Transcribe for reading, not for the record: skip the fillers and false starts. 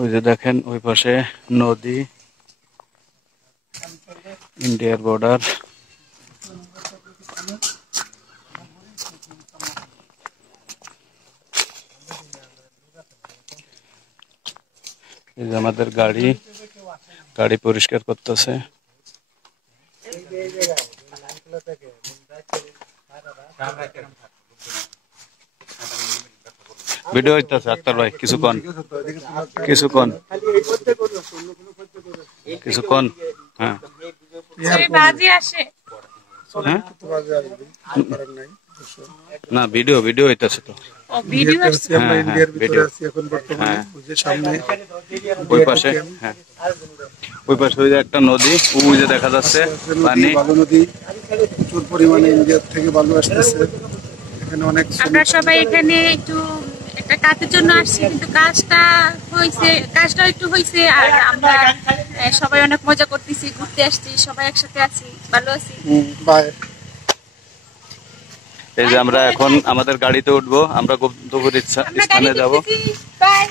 ওই যে দেখেন ওই পাশে নদী, ইন্ডিয়ার বর্ডার। এই যে আমাদের গাড়ি পরিষ্কার করতেছে। ভিডিও হইতেছে আক্তার ভাই, কিছুক্ষণ হ্যাঁ না, ভিডিও হইতেছে তো। ওই পাশে ওই পাশে ওই যে একটা নদী, ওই যে দেখা যাচ্ছে পানি, বালু নদী, প্রচুর পরিমাণে ইন্ডিয়ার থেকে বালু আসতেছে। এখানে অনেক, আমরা সবাই এখানে একটু একটা কাজের জন্য আসছি, কিন্তু কাজটা একটু হয়েছে, আর আমরা সবাই অনেক মজা করতেছি, ঘুরতে আসছি, সবাই একসাথে আছি, ভালো আছি। এই যে আমরা এখন আমাদের গাড়িতে উঠবো, আমরা গন্তব্যের স্থানে যাবো। বাই।